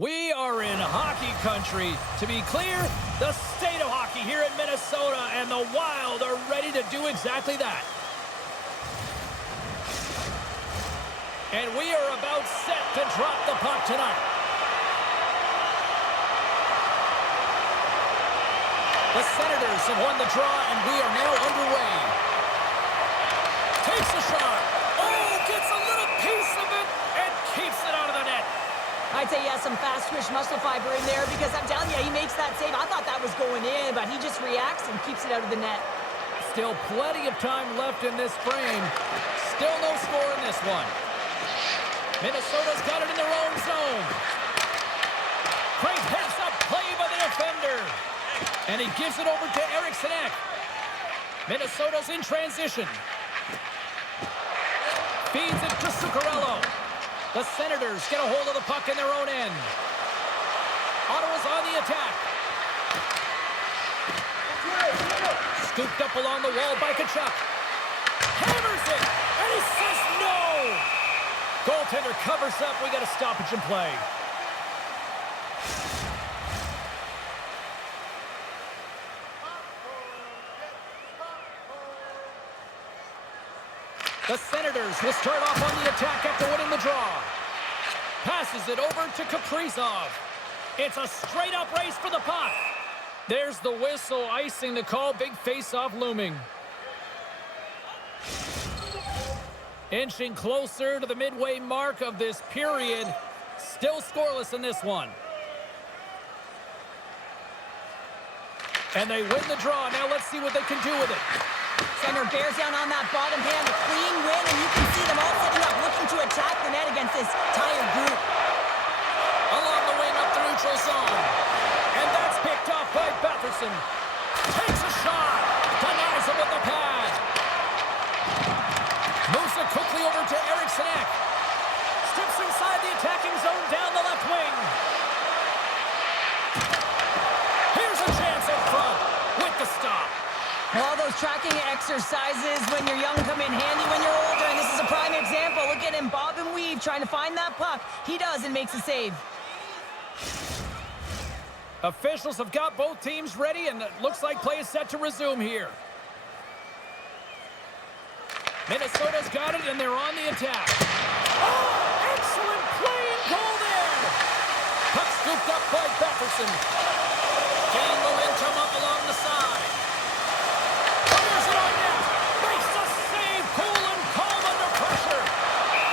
We are in hockey country. To be clear, the state of hockey here in Minnesota, and the Wild are ready to do exactly that. And we are about set to drop the puck tonight. The Senators have won the draw, and we are now underway. Takes a shot. Oh, gets a little piece of it and keeps it out of the net. I'd say he has some fast-twitch muscle fiber in there because I'm telling you, he makes that save. I thought that was going in, but he just reacts and keeps it out of the net. Still plenty of time left in this frame. Still no score in this one. Minnesota's got it in their own zone. Great heads-up play by the defender. And he gives it over to Eriksson. Minnesota's in transition. Feeds it to Zuccarello. The Senators get a hold of the puck in their own end. Ottawa's on the attack. Scooped up along the wall by Tkachuk. Hammers it, and he says no! Goaltender covers up. We got a stoppage in play. The Senators will start off on the attack after winning the draw. Passes it over to Kaprizov. It's a straight-up race for the puck. There's the whistle, icing the call. Big face-off looming. Inching closer to the midway mark of this period. Still scoreless in this one. And they win the draw. Now let's see what they can do with it. Center bears down on that bottom hand, a clean win, and you can see them all setting up, looking to attack the net against this tired group. Along the wing up the neutral zone. And that's picked off by Batherson. Takes a shot. Denies him with the pad. Moves it quickly over to Eriksson. Strips inside the attacking zone down the left wing. Here's a chance in front with the stop. All those tracking exercises when you're young come in handy when you're older, and this is a prime example. Look at him bob and weave trying to find that puck. He does and makes a save. Officials have got both teams ready, and it looks like play is set to resume here. Minnesota's got it, and they're on the attack. Oh, excellent play and goal there. Puck scooped up by Batherson. Gain momentum up along the side. Fires it on net. Makes the save. Cool and calm under pressure.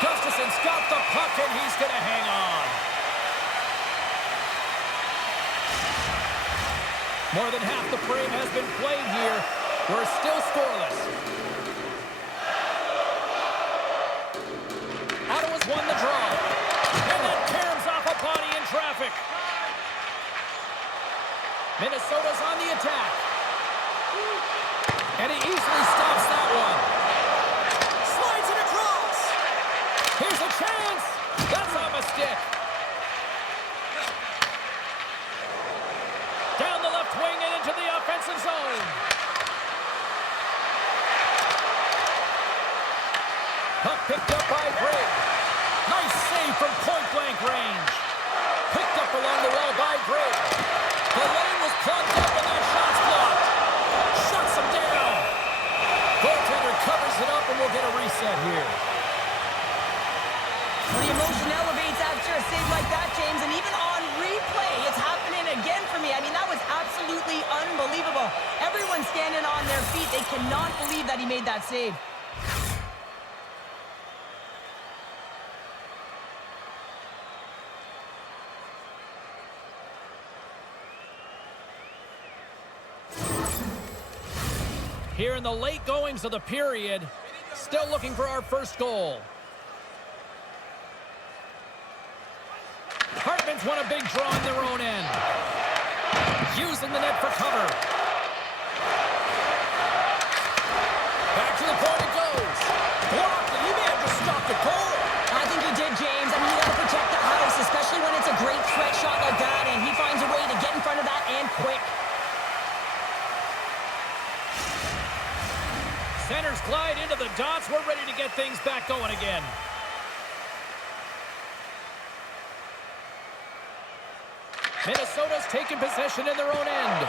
Gustafson's got the puck, and he's going to hang on. More than half the frame has been played here. We're still scoreless. Ottawa's won the draw. And then tears off a body in traffic. Minnesota's on the attack. And he easily stops that one. Slides it across. Here's a chance. That's off a stick. Down the left wing and into the offensive zone. Puck picked up by Grigg. Nice save from point-blank range. Picked up along the wall by Grigg. The lane was plugged up and that shot's blocked. Shuts him down. Goaltender covers it up and we'll get a reset here. Well, the emotion elevates after a save like that, James, and even on replay, it's happening again for me. I mean, that was absolutely unbelievable. Everyone's standing on their feet. They cannot believe that he made that save. Here in the late goings of the period, still looking for our first goal. Hartman's won a big draw in their own end. Using the net for cover. Back to the point it goes. Blocked, and he may have just stopped the goal. I think he did, James. I mean, you got to protect the house, especially when it's a great threat shot like that, and he finds a way to get in front of that and quick. Centers glide into the dots. We're ready to get things back going again. Minnesota's taking possession in their own end.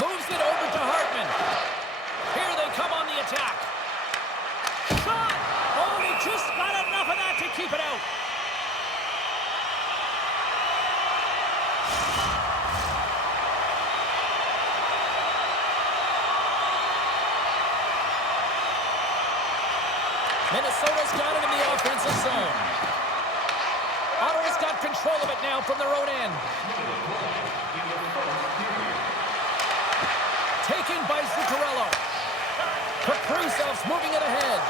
Moves it over to Hartman. Here they come on the attack. Shot! Oh, he just got enough of that to keep it out. Minnesota's got it in the offensive zone. Ottawa's got control of it now from their own end. Taken by Zuccarello. Kaprizov's moving it ahead.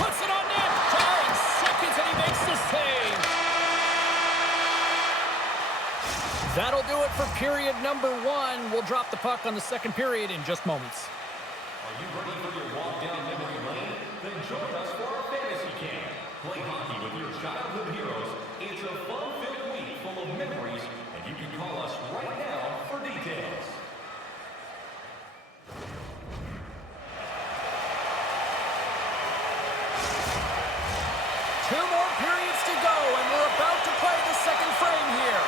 Puts it on net. 5 seconds and he makes the save. That'll do it for period number 1. We'll drop the puck on the second period in just moments. Are you ready for your walk down memory lane? Then join us for our fantasy camp. Play hockey with your childhood heroes. It's a fun-filled week full of memories, and you can call us right now for details. Two more periods to go, and we're about to play the second frame here.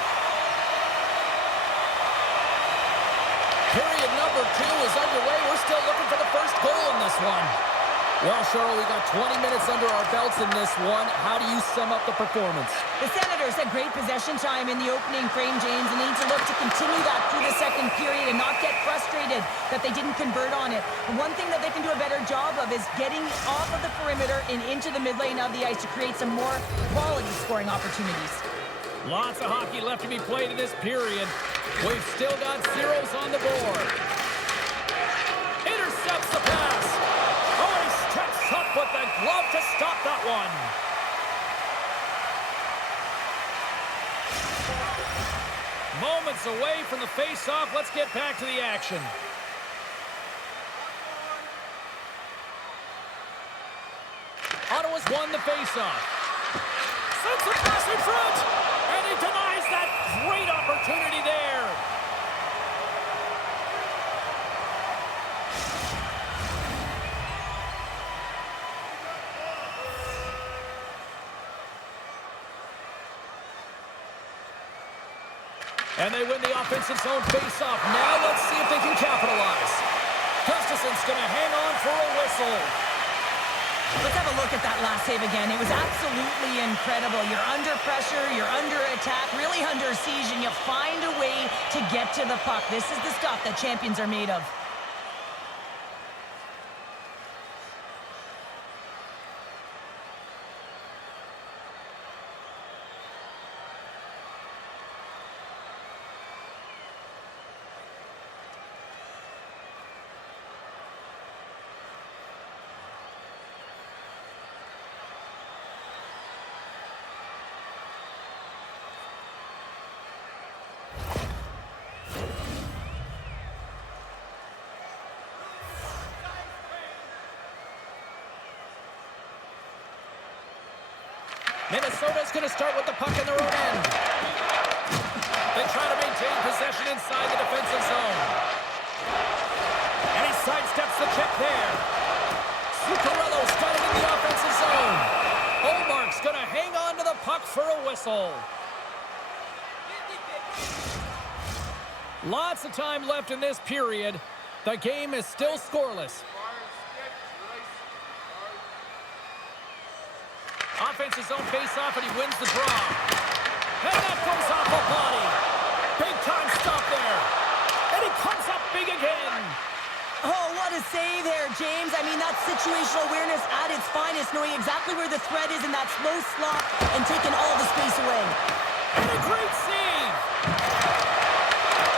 Period number 2 is underway. We're still looking for the first goal in this one. Well, Cheryl, we got 20 minutes under our belts in this one. How do you sum up the performance? The Senators had great possession time in the opening frame, James, and they need to look to continue that through the second period and not get frustrated that they didn't convert on it. The one thing that they can do a better job of is getting off of the perimeter and into the mid lane of the ice to create some more quality scoring opportunities. Lots of hockey left to be played in this period. We've still got zeros on the board. Intercepts the pass. Oh, he steps up with the glove to stop that one. Moments away from the face-off. Let's get back to the action. Ottawa's won the face-off. Sends the pass in front, and he denies that great opportunity there. And they win the offensive zone face-off. Now let's see if they can capitalize. Gustafson's going to hang on for a whistle. Let's have a look at that last save again. It was absolutely incredible. You're under pressure, you're under attack, really under siege, and you find a way to get to the puck. This is the stuff that champions are made of. Minnesota's going to start with the puck in their own end. They try to maintain possession inside the defensive zone. And he sidesteps the check there. Zuccarello's got it in the offensive zone. Olmark's going to hang on to the puck for a whistle. Lots of time left in this period. The game is still scoreless. Offensive zone face-off, and he wins the draw. And that goes off the body. Big-time stop there. And he comes up big again. Oh, what a save there, James. I mean, that's situational awareness at its finest, knowing exactly where the threat is in that slow slot and taking all the space away. And a great save.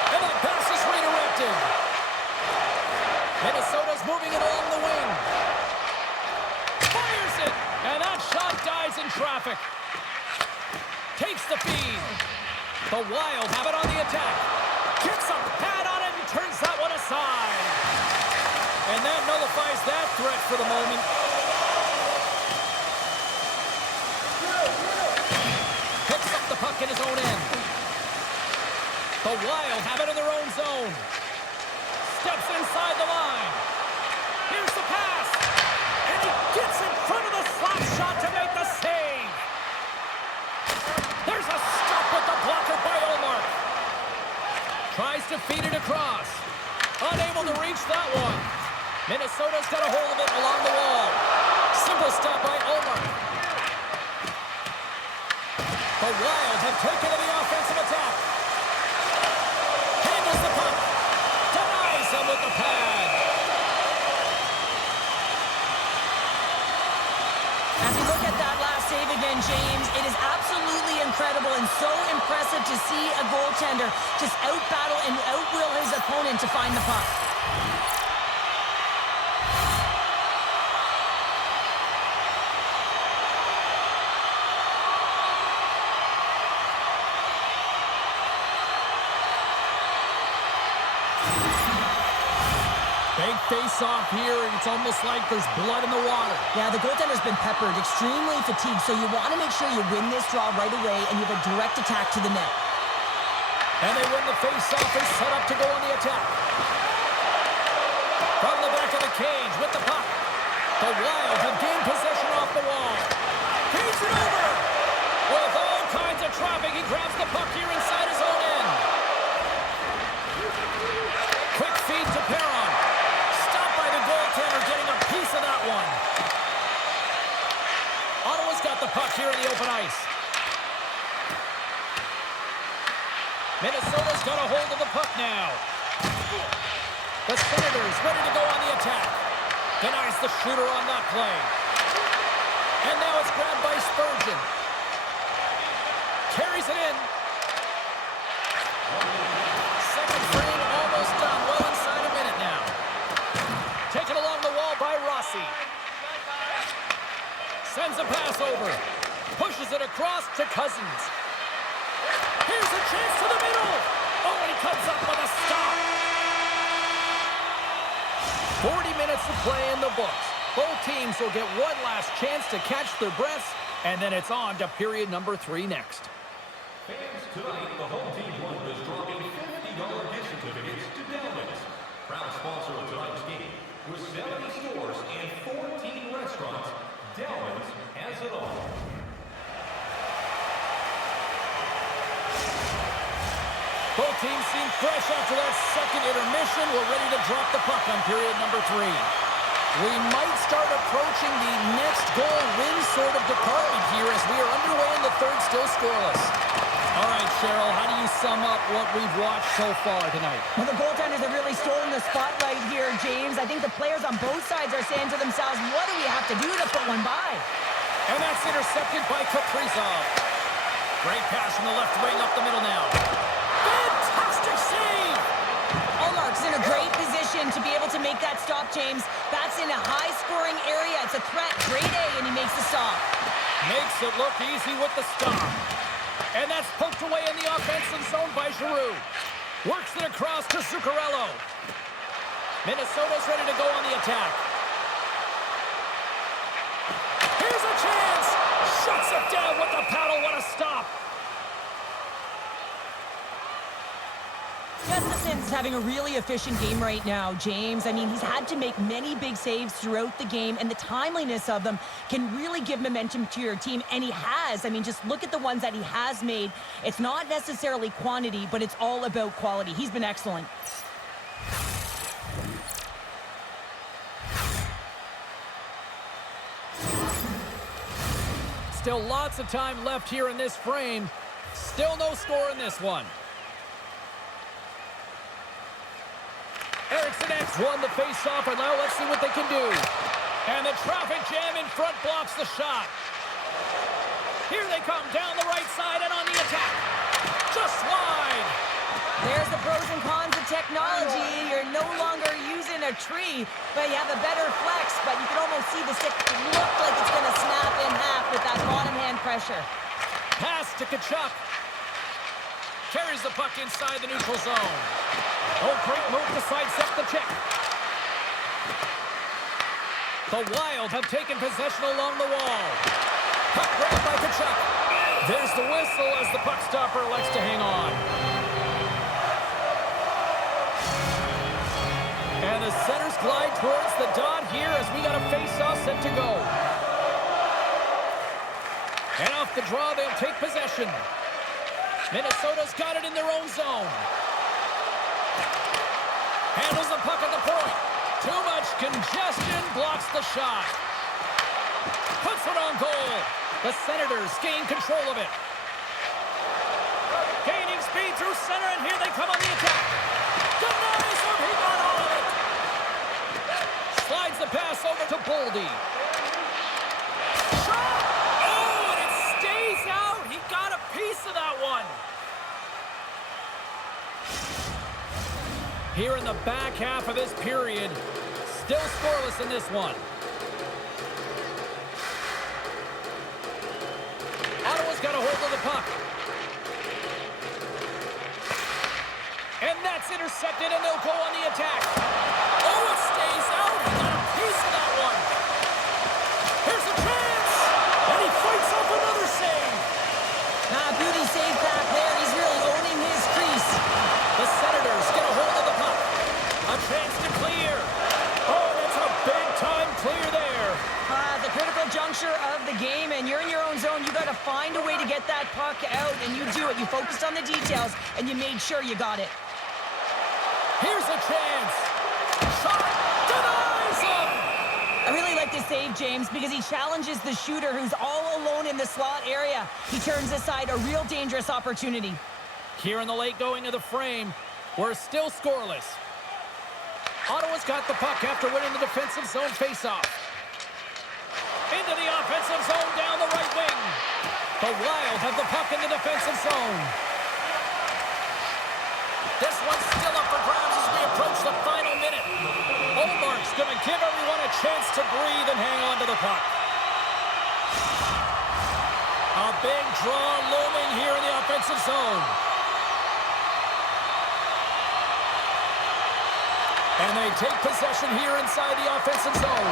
And that pass is redirected. Minnesota's moving it along the wing. Fires it. And that shot dies in traffic. Takes the feed. The Wild have it on the attack. Gets a pad on it and turns that one aside. And that nullifies that threat for the moment. Picks up the puck in his own end. The Wild have it in their own zone. Steps inside the line. Here's the pass. And he gets in front of the slap shot to make the save. catch that one. Minnesota's got a hold of it along the wall. Simple stop by Omar. The Wild have taken to the offensive attack. Handles the puck. Denies him with the pad. As we look at that last save again, James, it is absolutely incredible and so impressive to see a goaltender just out-battle and out-will his opponent to find the puck. Big face-off here, and it's almost like there's blood in the water. Yeah, the goaltender's been peppered, extremely fatigued, so you want to make sure you win this draw right away and you have a direct attack to the net. And they win the face-off and set up to go on the attack. From the back of the cage with the puck. The Wild have gained possession off the wall. Feeds it over. With all kinds of traffic, he grabs the puck here inside his own end. Quick feed to Perron. Stopped by the goaltender, getting a piece of that one. Ottawa's got the puck here in the open ice. Minnesota's got a hold of the puck now. The Senators ready to go on the attack. Denies the shooter on that play. And now it's grabbed by Spurgeon. Carries it in. Second frame almost done. Well inside a minute now. Taken along the wall by Rossi. Sends a pass over. Pushes it across to Cousins. Here's a chance to the middle. Oh, and he comes up with a stop. 40 minutes to play in the books. Both teams will get one last chance to catch their breaths, and then it's on to period number 3 next. Fans, tonight, the home team is dropping $50 gift certificates to Delvin's. Proud sponsor of tonight's game. With 70 stores and 14 restaurants, Delvin's has it all. Both teams seem fresh after that second intermission. We're ready to drop the puck on period number 3. We might start approaching the next goal win sort of department here as we are underway in the third, still scoreless. All right, Cheryl, how do you sum up what we've watched so far tonight? Well, the goaltenders have really stolen the spotlight here, James. I think the players on both sides are saying to themselves, what do we have to do to put one by? And that's intercepted by Kaprizov. Great pass from the left wing up the middle now. Fantastic save! Ullmark's in a great position to be able to make that stop, James. That's in a high-scoring area. It's a threat. Grade A, and he makes the stop. Makes it look easy with the stop. And that's poked away in the offensive zone by Giroux. Works it across to Zuccarello. Minnesota's ready to go on the attack. Here's a chance! Shuts it down with the paddle. What a stop! Gustafson's having a really efficient game right now, James. I mean, he's had to make many big saves throughout the game, and the timeliness of them can really give momentum to your team, and he has. I mean, just look at the ones that he has made. It's not necessarily quantity, but it's all about quality. He's been excellent. Still lots of time left here in this frame. Still no score in this one. Eriksson X won the face-off, and now let's see what they can do. And the traffic jam in front blocks the shot. Here they come down the right side and on the attack. Just wide. There's the pros and cons of technology. You're no longer using a tree, but you have a better flex, but you can almost see the stick look like it's going to snap in half with that bottom hand pressure. Pass to Tkachuk. Carries the puck inside the neutral zone. Oh, great move to sidestep the check. The Wild have taken possession along the wall. Puck grabbed by Tkachuk. There's the whistle as the puck stopper elects to hang on. And the centers glide towards the dot here as we got a face-off set to go. And off the draw, they'll take possession. Minnesota's got it in their own zone. Handles the puck at the point. Too much congestion, blocks the shot. Puts it on goal. The Senators gain control of it. Gaining speed through center, and here they come on the attack. Denies him, he got all of it. Slides the pass over to Boldy. Shot! Oh, and it stays out. He got a piece of that one. Here in the back half of this period, still scoreless in this one. Ottawa's got a hold of the puck. And that's intercepted, and they'll go on the attack. Oh, it stays out. He got a piece of that one. Here's a chance. And he fights off another save. Beauty save back there. He's really owning his crease. The Senators get a hold of the puck. A chance to clear. Oh, that's a big-time clear there. The critical juncture of the game, and you're in your own zone. You got to find a way to get that puck out, and you do it. You focused on the details, and you made sure you got it. Here's a chance. Shot. Denies him. I really like this save, James, because he challenges the shooter who's all alone in the slot area. He turns aside a real dangerous opportunity. Here in the late going of the frame, we're still scoreless. Ottawa's got the puck after winning the defensive zone faceoff. Into the offensive zone down the right wing. The Wild have the puck in the defensive zone. This one's still up for grabs as we approach the final minute. Olmark's going to give everyone a chance to breathe and hang on to the puck. A big draw looming here in the offensive zone. And they take possession here inside the offensive zone.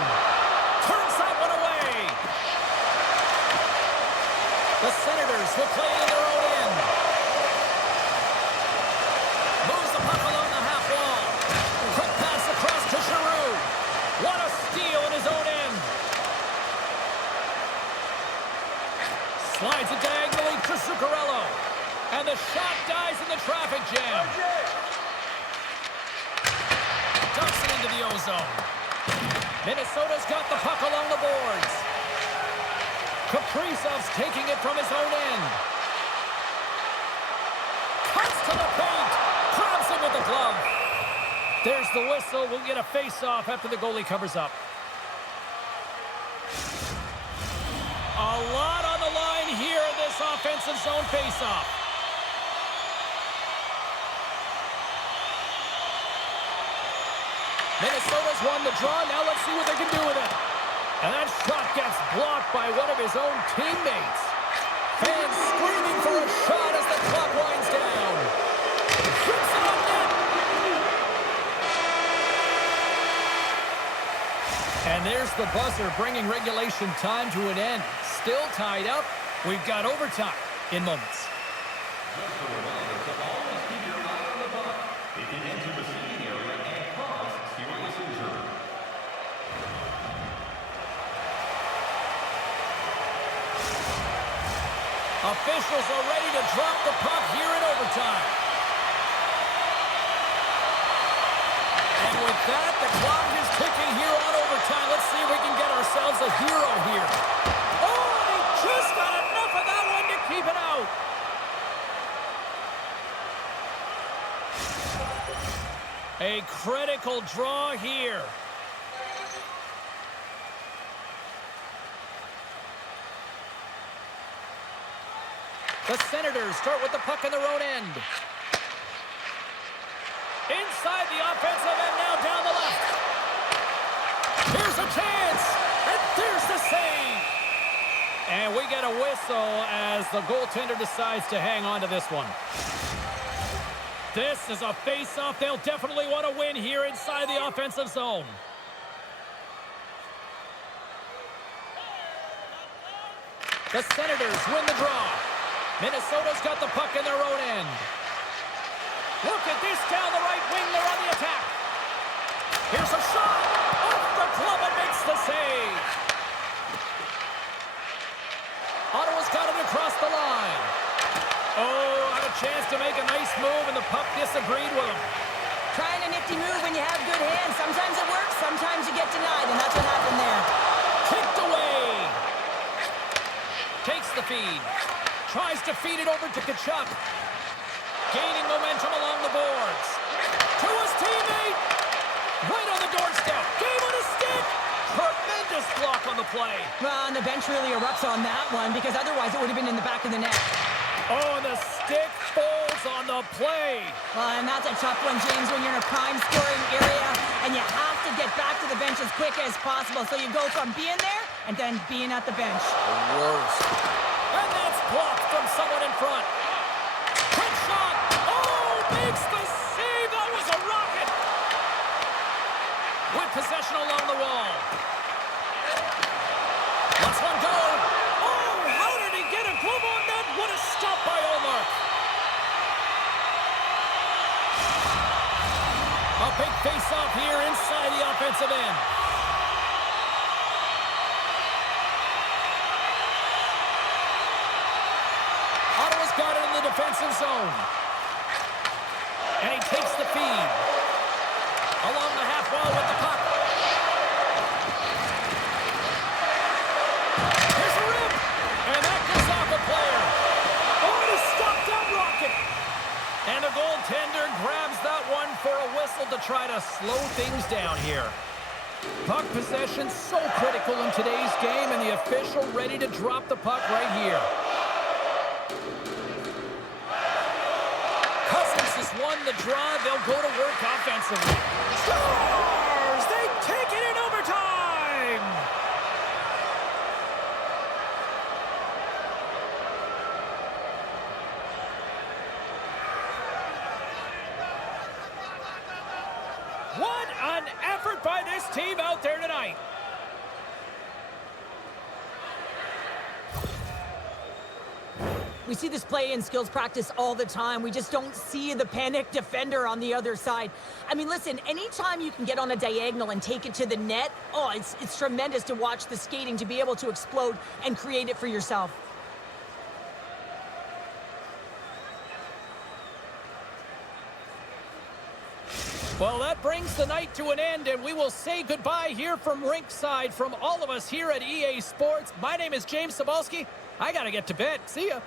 Turns that one away. The Senators will play it in their own end. Moves the puck along the half wall. Quick pass across to Giroux. What a steal in his own end. Slides it diagonally to Zuccarello. And the shot dies in the traffic jam. Dumps it into the ozone. Minnesota's got the puck along the boards. Kaprizov's taking it from his own end. Cuts to the paint. Grabs him with the glove. There's the whistle. We'll get a face-off after the goalie covers up. A lot on the line here in this offensive zone face-off. Minnesota's won the draw. Now let's see what they can do with it. And that shot gets blocked by one of his own teammates. Fans screaming for a shot as the clock winds down. Shoots it on net. And there's the buzzer bringing regulation time to an end. Still tied up. We've got overtime in moments. Just a reminder to always keep your eye on the puck. It can enter the seating area and cause serious injury. Officials are ready to drop the puck here in overtime. And with that, the clock is ticking here on overtime. Let's see if we can get ourselves a hero here. Oh, they just got enough of that one to keep it out. A critical draw here. The Senators start with the puck in their own end. Inside the offensive end, now down the left. Here's a chance, and there's the save. And we get a whistle as the goaltender decides to hang on to this one. This is a face-off they'll definitely want to win here inside the offensive zone. The Senators win the draw. Minnesota's got the puck in their own end. Look at this down the right wing. They're on the attack. Here's a shot. Off the glove and makes the save. Ottawa's got it across the line. Oh, had a chance to make a nice move, and the puck disagreed with him. Trying a nifty move when you have good hands. Sometimes it works, sometimes you get denied, and that's what happened there. Kicked away. Takes the feed. Tries to feed it over to Tkachuk. Gaining momentum along the boards. To his teammate. Right on the doorstep. Game on a stick. Tremendous block on the play. Well, and the bench really erupts on that one because otherwise it would have been in the back of the net. Oh, and the stick falls on the play. Well, and that's a tough one, James, when you're in a prime scoring area and you have to get back to the bench as quick as possible. So you go from being there and then being at the bench. The worst. And that's blocked from someone in front. Quick shot. Oh, makes the save. That was a rocket. With possession along the wall. Let's one go. Oh, how did he get a glove on that? What a stop by Omar. A big face-off here inside the offensive end. Ottawa's got it in the defensive zone. And he takes the feed. Along the half wall with the puck. Here's a rip. And that goes off a player. Oh, and he stopped that rocket. And the goaltender grabs that one for a whistle to try to slow things down here. Puck possession so critical in today's game, and the official ready to drop the puck right here. Cousins has won the draw. They'll go to work offensively. Scores! They take it in overtime! What an effort by this team out there tonight. We see this play in skills practice all the time. We just don't see the panic defender on the other side. I mean, listen, anytime you can get on a diagonal and take it to the net, oh, it's tremendous to watch the skating, to be able to explode and create it for yourself. Well, that brings the night to an end, and we will say goodbye here from rinkside from all of us here at EA Sports. My name is James Cebulski. I got to get to bed. See ya.